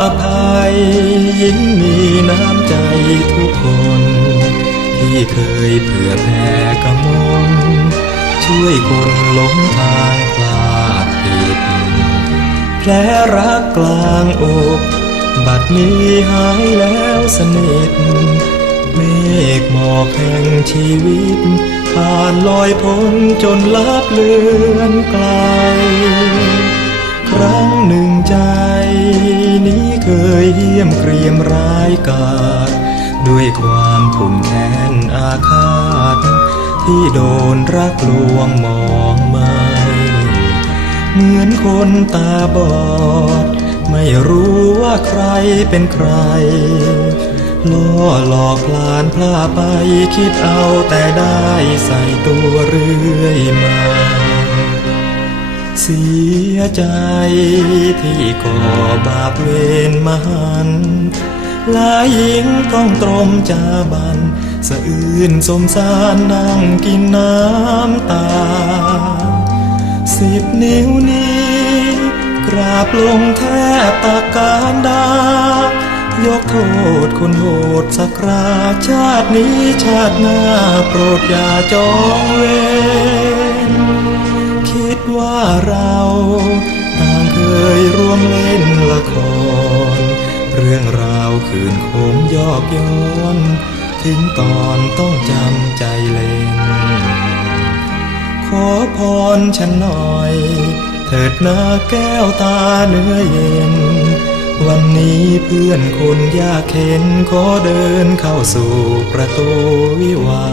อภัยยิ่งมีน้ำใจทุกคน ที่เคยเผื่อแผ่กำมลช่วยคนหลงทางพลาดผิดแผลรักกลางอก บัดนี้หายแล้วสนิทเมฆหมอกแห่งชีวิต ผ่านลอยพ้นจนลับเลือนไกล ครั้งหนึ่งใจ ยเยี่ยมเกรียมร้ายกาจด้วยความขุ่นแค้นอาฆาต ที่โดนรักลวงมองไม่เหมือนคนตาบอด ไม่รู้ว่าใครเป็นใครล่อหลอกพลานพลาไปคิดเอาแต่ได้ใส่ตัวเรื่อยมา สียใจที่ก่อบาปเวรมหันลายหญิงต้องตรมจาบันสะอื่นสมสารนั่งกินน้ำตา สิบนิ้วนี้ กราบลงแทบตาการดายกโทษคนโหดสักราชาตินี้ชาติหน้าโปรดอย่าจองเวร ว่าเราต่างเคยร่วมเล่นละคร เรื่องราวคืนโคมยอกย้อนถึงตอนต้องจำใจเล่นขอพรฉันหน่อย เถิดนาแก้วตาเนื้อเย็น วันนี้เพื่อนคนยากเข็นขอเดินเข้าสู่ประตูวิวา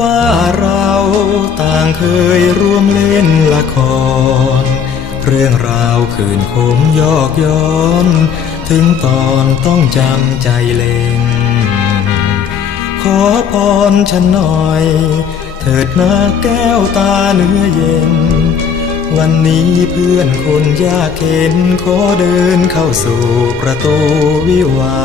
ว่าเราต่างเคยร่วมเล่นละคร เรื่องราวคืนคมยอกย้อน ถึงตอนต้องจำใจเล่นขอพรฉันหน่อย เถิดนาแก้วตาเนื้อเย็น วันนี้เพื่อนคนยากเข็นขอเดินเข้าสู่ประตูวิวา